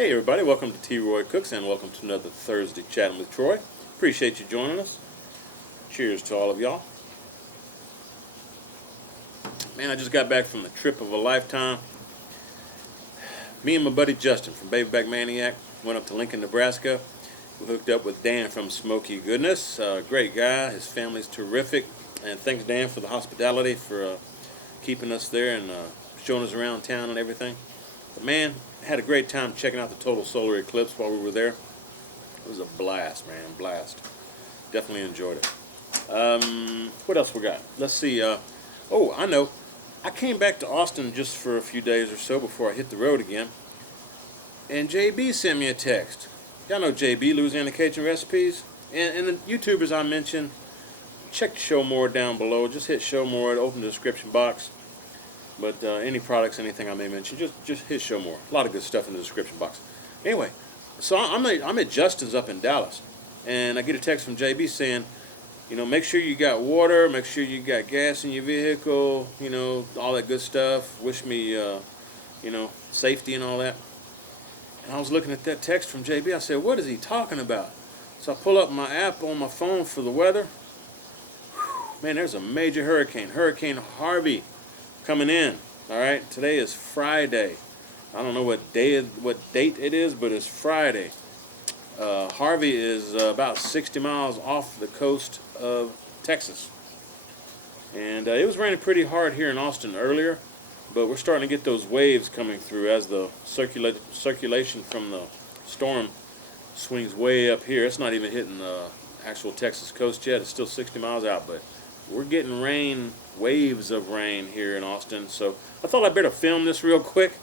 Hey everybody, welcome to T. Roy Cooks and welcome to another Thursday Chatting with Troy. Appreciate you joining us. Cheers to all of y'all. Man, I just got back from the trip of a lifetime. Me and my buddy Justin from Babyback Maniac went up to Lincoln, Nebraska. We hooked up with Dan from Smokey Goodness. Great guy, his family's terrific. And thanks Dan for the hospitality, for keeping us there and showing us around town and everything. But man, had a great time checking out the total solar eclipse while we were there. It was a blast, man, blast. Definitely enjoyed it. What else we got? Let's see. Oh, I know. I came back to Austin just for a few days or so before I hit the road again. And JB sent me a text. Y'all know JB, Louisiana Cajun Recipes. And the YouTubers I mentioned, check show more down below. Just hit show more, open the description box. But any products, anything I may mention, just hit show more. A lot of good stuff in the description box. Anyway, so I'm at Justin's up in Dallas, and I get a text from JB saying, you know, make sure you got water, make sure you got gas in your vehicle, you know, all that good stuff. Wish me, you know, safety and all that. And I was looking at that text from JB. I said, what is he talking about? So I pull up my app on my phone for the weather. Whew, man, there's a major hurricane, Hurricane Harvey, coming in. All right, today is Friday. I don't know what date it is, but it's Friday. Harvey is about 60 miles off the coast of Texas, and it was raining pretty hard here in Austin earlier, but we're starting to get those waves coming through as the circulation from the storm swings way up here. It's not even hitting the actual Texas coast yet. It's still 60 miles out, but we're getting rain, waves of rain here in Austin. So I thought I'd better film this real quick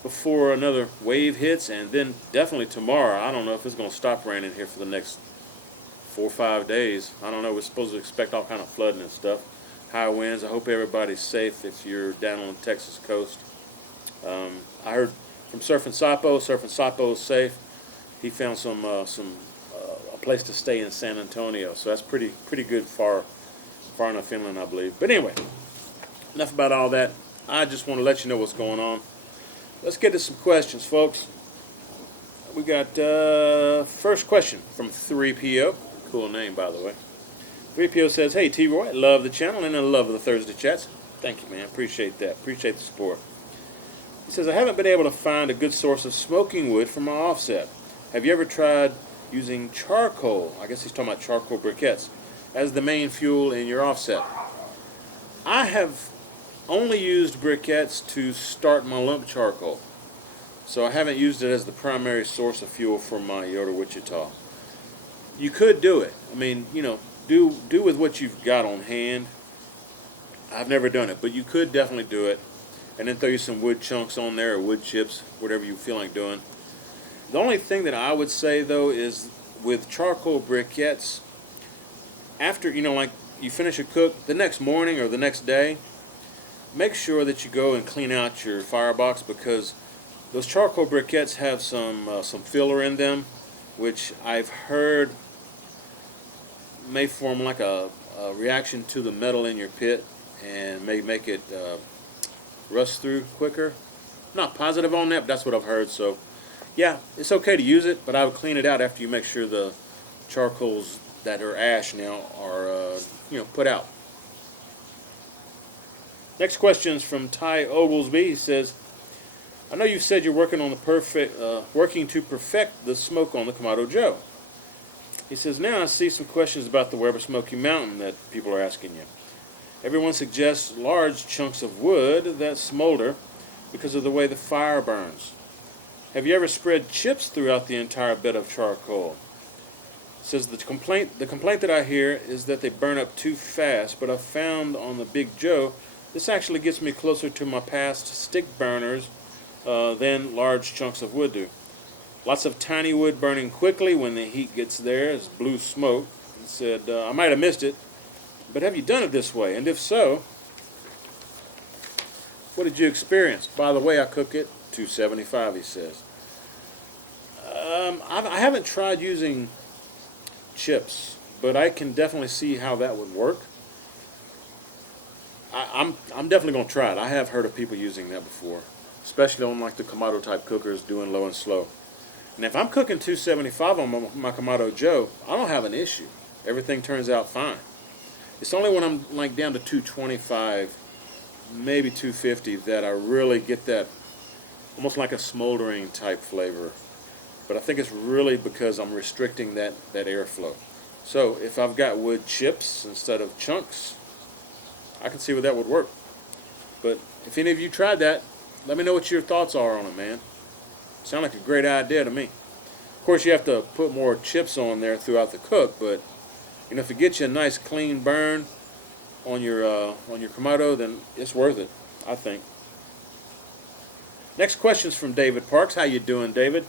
before another wave hits, and then definitely tomorrow. I don't know if it's going to stop raining here for the next 4 or 5 days. I don't know. We're supposed to expect all kind of flooding and stuff. High winds. I hope everybody's safe if you're down on the Texas coast. I heard from Surfing Sapo. Surfing Sapo is safe. He found a place to stay in San Antonio. So that's pretty good, far enough inland, I believe. But anyway, enough about all that. I just want to let you know what's going on. Let's get to some questions, folks. We got first question from 3PO. Cool name, by the way. 3PO says, hey, T-Roy, I love the channel and I love the Thursday chats. Thank you, man. Appreciate that. Appreciate the support. He says, I haven't been able to find a good source of smoking wood for my offset. Have you ever tried using charcoal? I guess he's talking about charcoal briquettes as the main fuel in your offset. I have only used briquettes to start my lump charcoal, so I haven't used it as the primary source of fuel for my Yoder Wichita. You could do it. I mean, you know, do with what you've got on hand. I've never done it, but you could definitely do it, and then throw you some wood chunks on there or wood chips, whatever you feel like doing. The only thing that I would say though is with charcoal briquettes, after, you know, like you finish a cook, the next morning or the next day, make sure that you go and clean out your firebox, because those charcoal briquettes have some filler in them, which I've heard may form like a reaction to the metal in your pit and may make it rust through quicker. Not positive on that, but that's what I've heard. So yeah, it's okay to use it, but I would clean it out after you make sure the charcoals that are ash now are you know, put out. Next question is from Ty Oglesby. He says, I know you've said you're working to perfect the smoke on the Kamado Joe. He says, now I see some questions about the Weber Smoky Mountain that people are asking you. Everyone suggests large chunks of wood that smolder because of the way the fire burns. Have you ever spread chips throughout the entire bed of charcoal? Says the complaint that I hear is that they burn up too fast, but I found on the Big Joe this actually gets me closer to my past stick burners than large chunks of wood do. Lots of tiny wood burning quickly when the heat gets there as blue smoke. He said, I might have missed it, but have you done it this way? And if so, what did you experience? By the way, I cook it 275, he says. I haven't tried using chips, but I can definitely see how that would work. I'm definitely going to try it. I have heard of people using that before, especially on like the Kamado type cookers doing low and slow. And if I'm cooking 275 on my Kamado Joe, I don't have an issue. Everything turns out fine. It's only when I'm like down to 225, maybe 250, that I really get that almost like a smoldering type flavor. But I think it's really because I'm restricting that airflow. So if I've got wood chips instead of chunks, I can see where that would work. But if any of you tried that, let me know what your thoughts are on it, man. Sound like a great idea to me. Of course, you have to put more chips on there throughout the cook, but you know, if it gets you a nice clean burn on your Kamado, then it's worth it, I think. Next question's from David Parks. How you doing, David?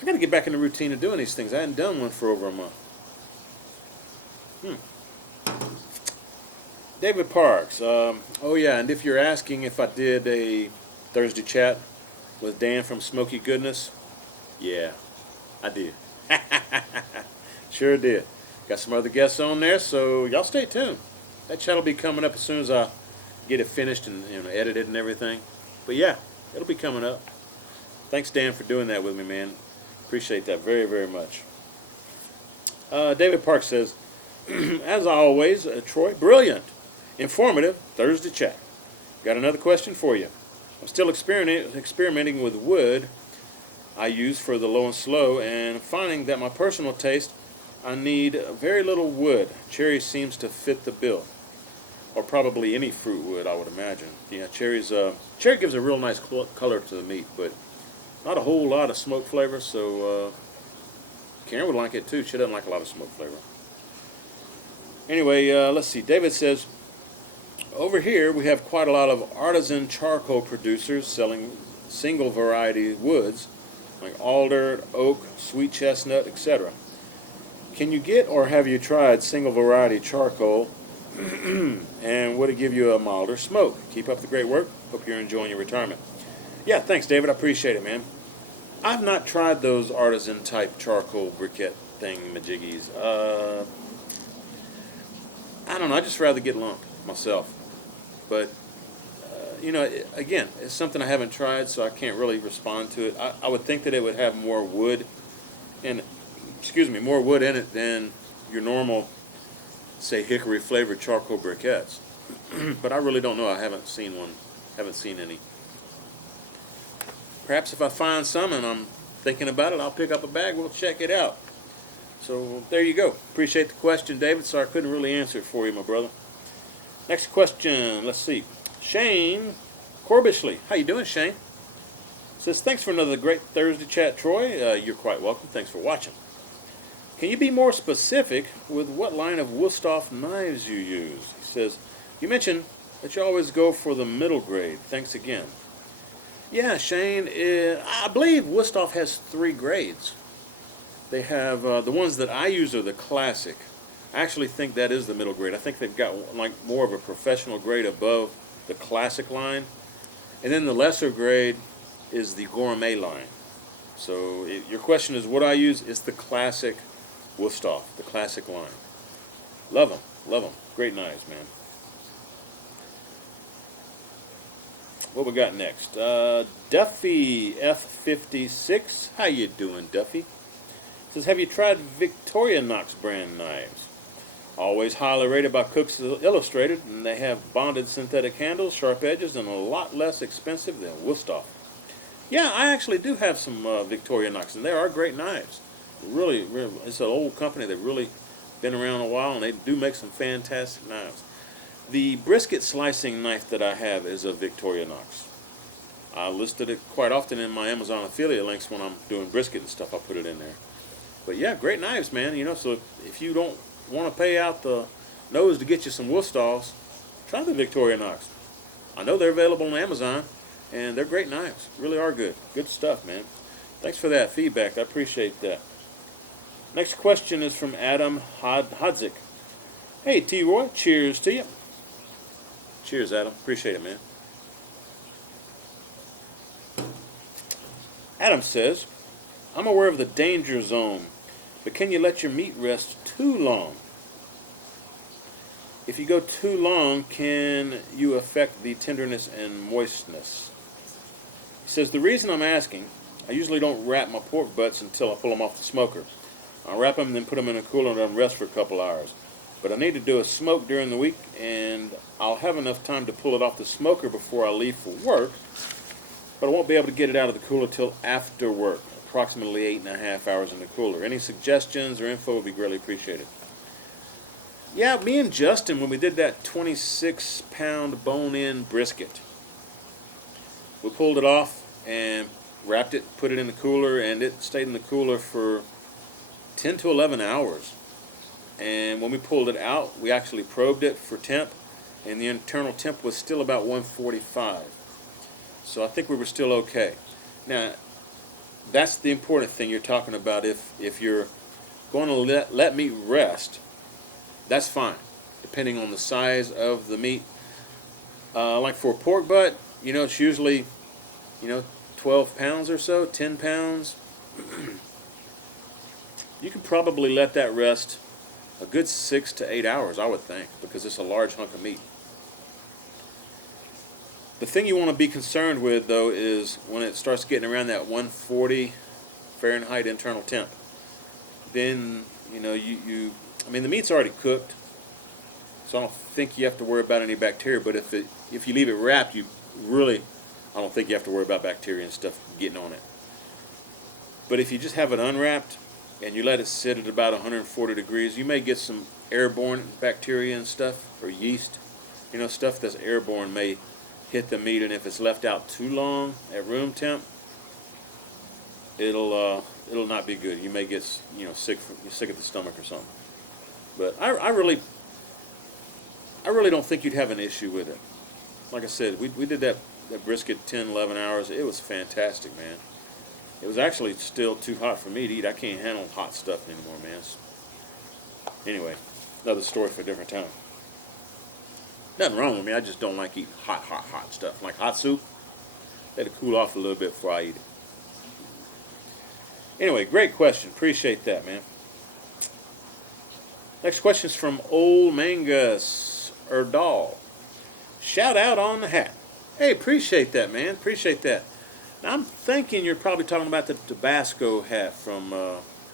I got to get back in the routine of doing these things. I hadn't done one for over a month. David Parks. Oh yeah, and if you're asking if I did a Thursday chat with Dan from Smoky Goodness, yeah, I did. Sure did. Got some other guests on there, so y'all stay tuned. That chat will be coming up as soon as I get it finished and edited and everything. But yeah, it'll be coming up. Thanks, Dan, for doing that with me, man. Appreciate that very, very much. David Park says, as always, Troy, brilliant, informative Thursday chat. Got another question for you. I'm still experimenting with wood I use for the low and slow, and finding that my personal taste, I need very little wood. Cherry seems to fit the bill. Or probably any fruit wood, I would imagine. Yeah, cherry gives a real nice color to the meat, but not a whole lot of smoke flavor, so Karen would like it too. She doesn't like a lot of smoke flavor. Anyway, let's see. David says, over here we have quite a lot of artisan charcoal producers selling single variety woods, like alder, oak, sweet chestnut, etc. Can you get or have you tried single variety charcoal, and would it give you a milder smoke? Keep up the great work. Hope you're enjoying your retirement. Yeah, thanks, David. I appreciate it, man. I've not tried those artisan type charcoal briquette thing majiggies. I don't know. I just rather get lumped myself. But again, it's something I haven't tried, so I can't really respond to it. I would think that it would have more wood in it than your normal, say, hickory flavored charcoal briquettes. But I really don't know. I haven't seen any. Perhaps if I find some and I'm thinking about it, I'll pick up a bag. We'll check it out. So there you go. Appreciate the question, David. Sorry I couldn't really answer it for you, my brother. Next question. Let's see. Shane Corbishley. How you doing, Shane? Says, thanks for another great Thursday chat, Troy. You're quite welcome. Thanks for watching. Can you be more specific with what line of Wusthof knives you use? He says, you mentioned that you always go for the middle grade. Thanks again. Yeah, Shane, I believe Wusthof has 3 grades. They have, the ones that I use are the classic. I actually think that is the middle grade. I think they've got like more of a professional grade above the classic line. And then the lesser grade is the gourmet line. So your question is what I use? It's the classic Wusthof, the classic line. Love them, love them. Great knives, man. What we got next? Duffy F56. How you doing, Duffy? Says, have you tried Victorinox brand knives? Always highly rated by Cooks Illustrated, and they have bonded synthetic handles, sharp edges, and a lot less expensive than Wusthof. Yeah, I actually do have some Victorinox, and they are great knives. Really, it's an old company. They've really been around a while, and they do make some fantastic knives. The brisket slicing knife that I have is a Victorinox. I listed it quite often in my Amazon affiliate links when I'm doing brisket and stuff. I put it in there. But yeah, great knives, man. So if you don't want to pay out the nose to get you some Wusthoffs, try the Victorinox. I know they're available on Amazon, and they're great knives. Really are good. Good stuff, man. Thanks for that feedback. I appreciate that. Next question is from Adam Hodzik. Hey, T-Roy, cheers to you. Cheers, Adam. Appreciate it, man. Adam says, I'm aware of the danger zone, but can you let your meat rest too long? If you go too long, can you affect the tenderness and moistness? He says, the reason I'm asking I usually don't wrap my pork butts until I pull them off the smoker. I'll wrap them and then put them in a cooler and let them rest for a couple hours. But I need to do a smoke during the week, and I'll have enough time to pull it off the smoker before I leave for work, but I won't be able to get it out of the cooler till after work, approximately 8.5 hours in the cooler. Any suggestions or info would be greatly appreciated. Yeah, me and Justin, when we did that 26-pound bone-in brisket, we pulled it off and wrapped it, put it in the cooler, and it stayed in the cooler for 10 to 11 hours. And when we pulled it out, we actually probed it for temp, and the internal temp was still about 145. So I think we were still okay. Now, that's the important thing you're talking about. If you're going to let meat rest, that's fine, depending on the size of the meat. Like for a pork butt, it's usually, 12 pounds or so, 10 pounds. You can probably let that rest a good 6 to 8 hours, I would think, because it's a large hunk of meat. The thing you want to be concerned with, though, is when it starts getting around that 140 Fahrenheit internal temp. Then, the meat's already cooked, so I don't think you have to worry about any bacteria. But if you leave it wrapped, I don't think you have to worry about bacteria and stuff getting on it. But if you just have it unwrapped and you let it sit at about 140 degrees, you may get some airborne bacteria and stuff, or yeast. Stuff that's airborne may hit the meat, and if it's left out too long at room temp, it'll not be good. You may get sick at the stomach or something. But I really don't think you'd have an issue with it. Like I said, we did that brisket 10, 11 hours. It was fantastic, man. It was actually still too hot for me to eat. I can't handle hot stuff anymore, man. Anyway, another story for a different time. Nothing wrong with me. I just don't like eating hot stuff. Like hot soup, let it cool off a little bit before I eat it. Anyway, great question. Appreciate that, man. Next question is from Old Mangus Erdal. Shout out on the hat. Hey, appreciate that, man. Appreciate that. Now, I'm thinking you're probably talking about the Tabasco hat from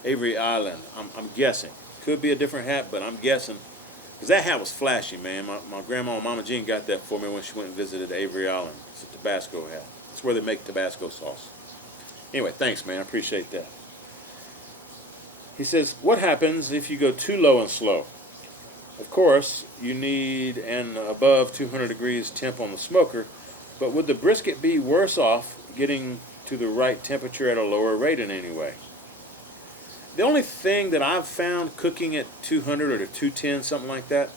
Avery Island. I'm guessing. Could be a different hat, but I'm guessing. Because that hat was flashy, man. My grandma and Mama Jean got that for me when she went and visited Avery Island. It's a Tabasco hat. It's where they make Tabasco sauce. Anyway, thanks, man. I appreciate that. He says, what happens if you go too low and slow? Of course, you need an above 200 degrees temp on the smoker, but would the brisket be worse off getting to the right temperature at a lower rate in any way? The only thing that I've found cooking at 200 or to 210, something like that,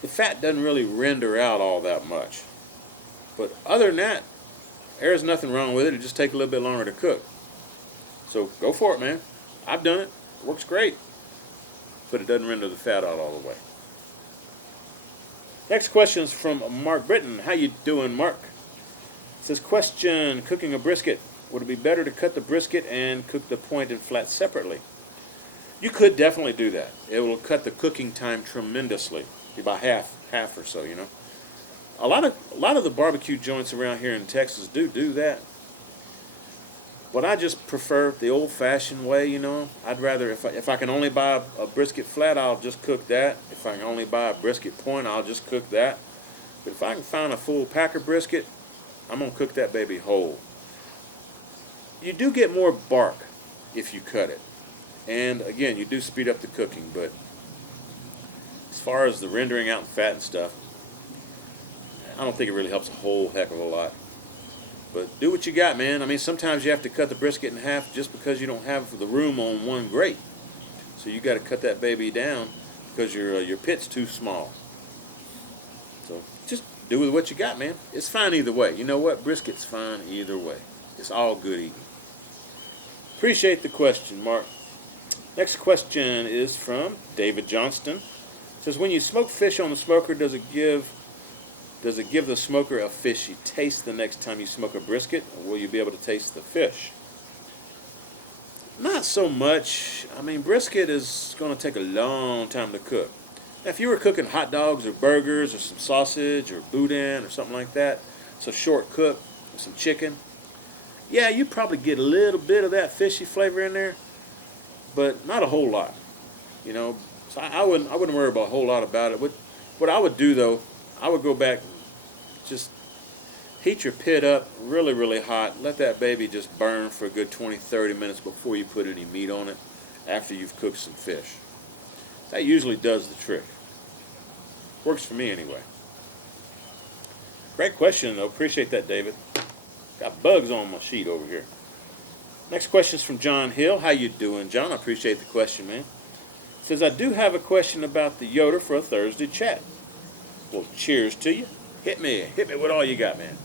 the fat doesn't really render out all that much. But other than that, there's nothing wrong with it. It just takes a little bit longer to cook. So go for it, man. I've done it. It works great. But it doesn't render the fat out all the way. Next question is from Mark Britton. How you doing, Mark? It says, question, cooking a brisket. Would it be better to cut the brisket and cook the point and flat separately? You could definitely do that. It will cut the cooking time tremendously. About half or so, A lot of the barbecue joints around here in Texas do that. But I just prefer the old-fashioned way, I'd rather, if I can only buy a brisket flat, I'll just cook that. If I can only buy a brisket point, I'll just cook that. But if I can find a full packer brisket, I'm going to cook that baby whole. You do get more bark if you cut it. And again, you do speed up the cooking, but as far as the rendering out fat and stuff, I don't think it really helps a whole heck of a lot. But do what you got, man. I mean, sometimes you have to cut the brisket in half just because you don't have the room on one grate. So you got to cut that baby down because your pit's too small. So just do with what you got, man. It's fine either way. You know what? Brisket's fine either way. It's all good eating. Appreciate the question, Mark. Next question is from David Johnston. It says, when you smoke fish on the smoker, does it give the smoker a fishy taste the next time you smoke a brisket, or will you be able to taste the fish? Not so much. I mean, brisket is going to take a long time to cook. Now, if you were cooking hot dogs or burgers or some sausage or boudin or something like that, it's a short cook with some chicken, yeah, you probably get a little bit of that fishy flavor in there, but not a whole lot. You know, so I wouldn't worry about a whole lot about it. What I would do though, I would go back, just heat your pit up really, really hot. Let that baby just burn for a good 20, 30 minutes before you put any meat on it after you've cooked some fish. That usually does the trick. Works for me anyway. Great question though. Appreciate that, David. Got bugs on my sheet over here. Next question is from John Hill. How you doing, John? I appreciate the question, man. Says, I do have a question about the Yoder for a Thursday chat. Well, cheers to you. Hit me with all you got, man.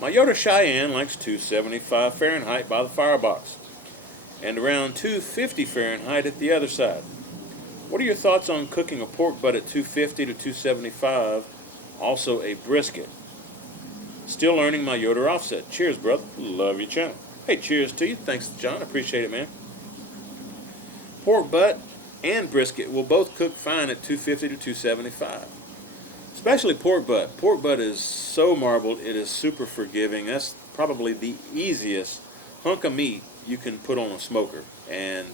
My Yoder Cheyenne likes 275 Fahrenheit by the firebox and around 250 Fahrenheit at the other side. What are your thoughts on cooking a pork butt at 250 to 275, also a brisket? Still learning my Yoder offset. Cheers, brother. Love your channel. Hey, cheers to you. Thanks, John. Appreciate it, man. Pork butt and brisket will both cook fine at 250 to 275. Especially pork butt. Pork butt is so marbled, it is super forgiving. That's probably the easiest hunk of meat you can put on a smoker, and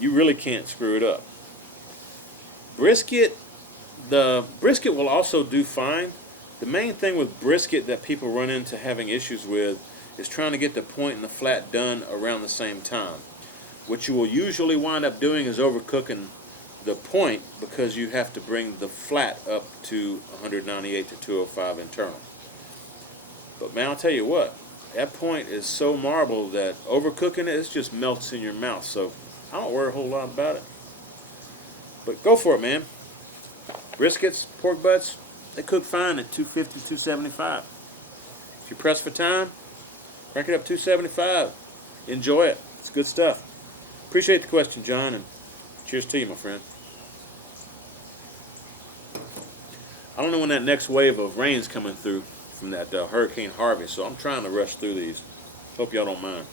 you really can't screw it up. Brisket, the brisket will also do fine. The main thing with brisket that people run into having issues with is trying to get the point and the flat done around the same time. What you will usually wind up doing is overcooking the point because you have to bring the flat up to 198 to 205 internal. But man, I'll tell you what, that point is so marbled that overcooking it just melts in your mouth. So I don't worry a whole lot about it. But go for it, man. Briskets, pork butts, they cook fine at 250, 275. If you're pressed for time, crank it up 275. Enjoy it. It's good stuff. Appreciate the question, John, and cheers to you, my friend. I don't know when that next wave of rain's coming through from that Hurricane Harvey, so I'm trying to rush through these. Hope y'all don't mind.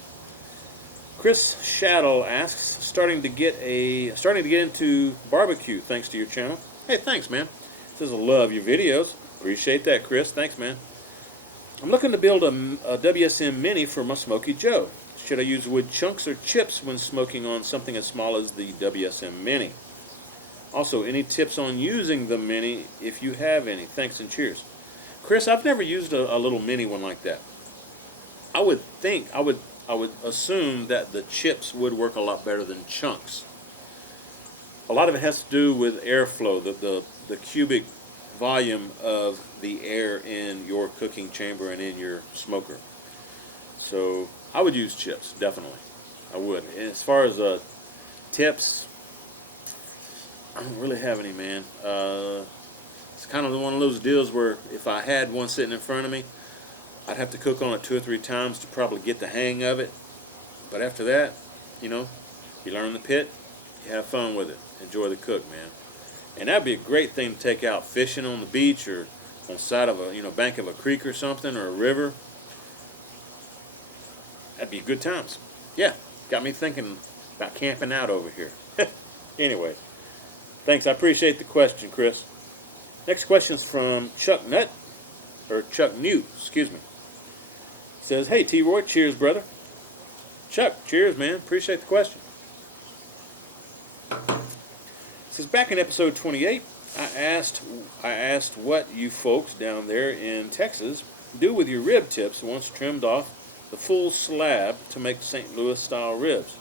Chris Shadow asks, starting to get into barbecue thanks to your channel. Hey, thanks, man. Says I love your videos. Appreciate that, Chris. Thanks, man. I'm looking to build a WSM Mini for my Smokey Joe. Should I use wood chunks or chips when smoking on something as small as the WSM Mini? Also, any tips on using the Mini if you have any? Thanks and cheers. Chris, I've never used a little mini one like that. I would assume that the chips would work a lot better than chunks. A lot of it has to do with airflow, the cubic volume of the air in your cooking chamber and in your smoker. So I would use chips, definitely. I would. And as far as tips, I don't really have any, man. It's kind of one of those deals where if I had one sitting in front of me, I'd have to cook on it 2 or 3 times to probably get the hang of it. But after that, you know, you learn the pit, you have fun with it. Enjoy the cook, man. And that'd be a great thing to take out fishing on the beach or on the side of a bank of a creek or something, or a river. That'd be good times. Yeah, got me thinking about camping out over here. Anyway, thanks. I appreciate the question, Chris. Next question is from Chuck Newt, excuse me. Says, hey, T-Roy, cheers, brother. Chuck, cheers, man. Appreciate the question. Says, back in episode 28, I asked what you folks down there in Texas do with your rib tips once trimmed off the full slab to make St. Louis style ribs.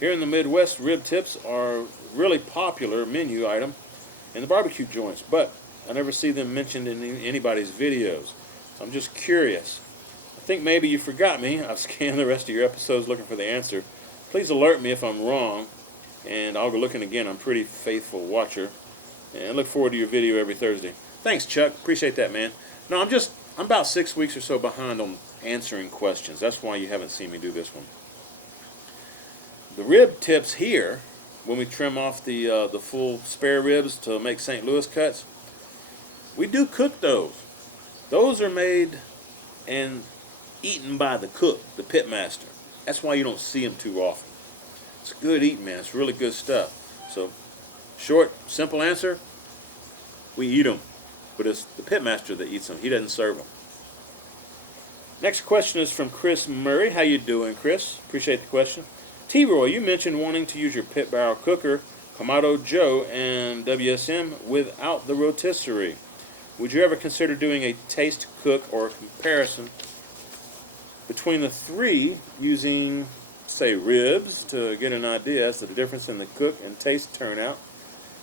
Here in the Midwest, rib tips are really popular menu item in the barbecue joints, but I never see them mentioned in anybody's videos. So I'm just curious. I think maybe you forgot me. I've scanned the rest of your episodes looking for the answer. Please alert me if I'm wrong, and I'll go looking again. I'm a pretty faithful watcher, and I look forward to your video every Thursday. Thanks, Chuck. Appreciate that, man. No, I'm about 6 weeks or so behind on answering questions. That's why you haven't seen me do this one. The rib tips here, when we trim off the full spare ribs to make St. Louis cuts, we do cook those. Those are made and eaten by the cook, the pit master. That's why you don't see them too often. It's good eating, man. It's really good stuff. So, short, simple answer, we eat them. but it's the pitmaster that eats them. He doesn't serve them. Next question is from Chris Murray. How you doing, Chris? Appreciate the question. T-Roy, you mentioned wanting to use your pit barrel cooker, Kamado Joe, and WSM without the rotisserie. Would you ever consider doing a taste cook or comparison between the three using, say, ribs to get an idea as to the difference in the cook and taste turnout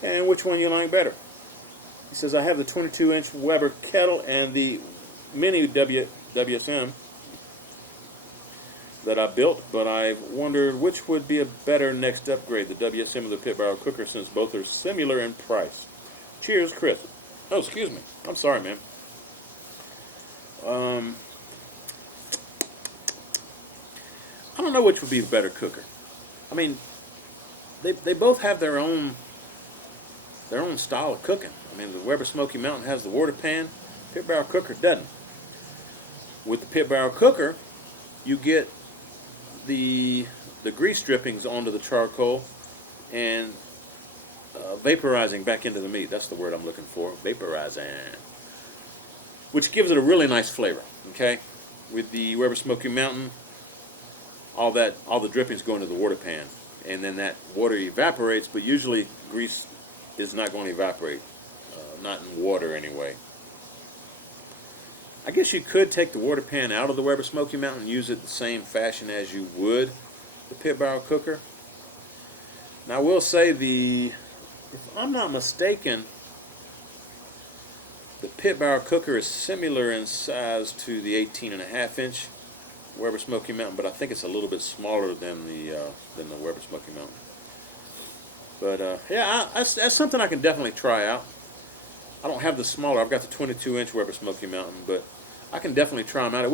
and which one you like better? He says, I have the 22-inch Weber kettle and the mini WSM that I built, but I've wondered which would be a better next upgrade, the WSM or the pit barrel cooker, since both are similar in price. Cheers, Chris. Oh, excuse me. I'm sorry, man. I don't know which would be the better cooker. I mean, they both have their own style of cooking. I mean, the Weber Smoky Mountain has the water pan. Pit barrel cooker doesn't. With the pit barrel cooker, you get the grease drippings onto the charcoal and vaporizing back into the meat. That's the word I'm looking for, vaporizing, which gives it a really nice flavor. Okay, with the Weber Smoky Mountain, all the drippings go into the water pan, and then that water evaporates. But usually, grease is not going to evaporate, not in water anyway. I guess you could take the water pan out of the Weber Smoky Mountain and use it the same fashion as you would the pit barrel cooker. Now I will say if I'm not mistaken, the pit barrel cooker is similar in size to the 18.5-inch Weber Smoky Mountain, but I think it's a little bit smaller than the Weber Smoky Mountain. But yeah, that's something I can definitely try out. I don't have the smaller. I've got the 22-inch Weber Smoky Mountain, but I can definitely try them out. It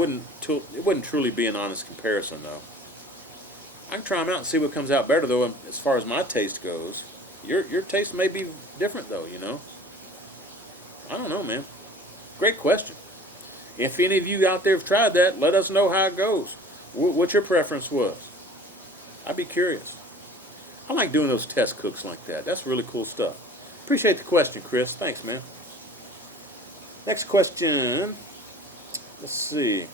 wouldn't truly be an honest comparison, though. I can try them out and see what comes out better, though. As far as my taste goes, your taste may be different, though. You know, I don't know, man. Great question. If any of you out there have tried that, let us know how it goes. What your preference was. I'd be curious. I like doing those test cooks like that. That's really cool stuff. Appreciate the question, Chris. Thanks, man. Next question. Let's see.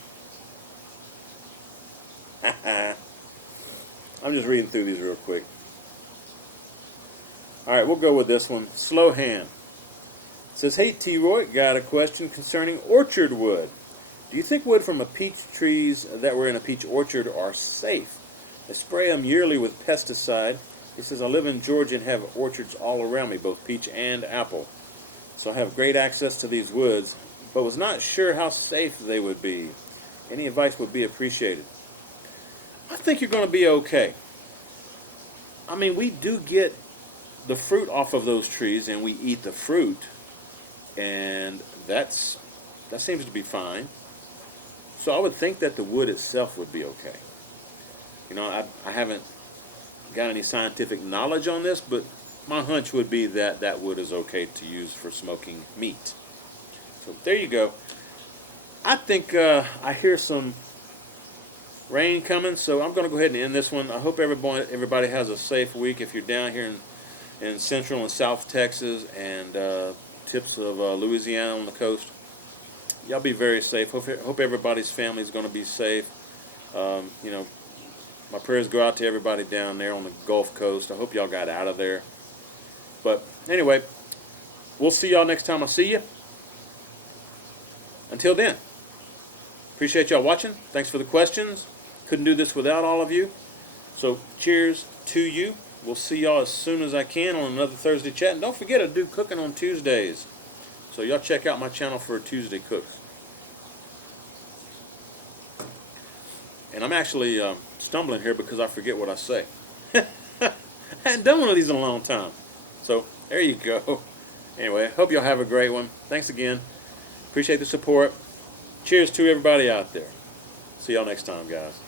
I'm just reading through these real quick. All right, we'll go with this one. Slow Hand. It says, hey, T-Roy, got a question concerning orchard wood. Do you think wood from a peach trees that were in a peach orchard are safe? I spray them yearly with pesticide. He says, I live in Georgia and have orchards all around me, both peach and apple. So I have great access to these woods, but was not sure how safe they would be. Any advice would be appreciated. I think you're going to be okay. I mean, we do get the fruit off of those trees, and we eat the fruit, and that seems to be fine. So I would think that the wood itself would be okay. You know, I haven't got any scientific knowledge on this, but my hunch would be that that wood is okay to use for smoking meat. So there you go. I think I hear some rain coming, so I'm going to go ahead and end this one. I hope everybody has a safe week. If you're down here in Central and South Texas and tips of Louisiana on the coast, y'all be very safe. Hope everybody's family is going to be safe. You know, my prayers go out to everybody down there on the Gulf Coast. I hope y'all got out of there. But anyway, we'll see y'all next time I see you. Until then, appreciate y'all watching. Thanks for the questions. Couldn't do this without all of you. So cheers to you. We'll see y'all as soon as I can on another Thursday chat. And don't forget, I do cooking on Tuesdays. So y'all check out my channel for Tuesday cooks. And I'm actually stumbling here because I forget what I say. I hadn't done one of these in a long time. So there you go. Anyway, hope y'all have a great one. Thanks again. Appreciate the support. Cheers to everybody out there. See y'all next time, guys.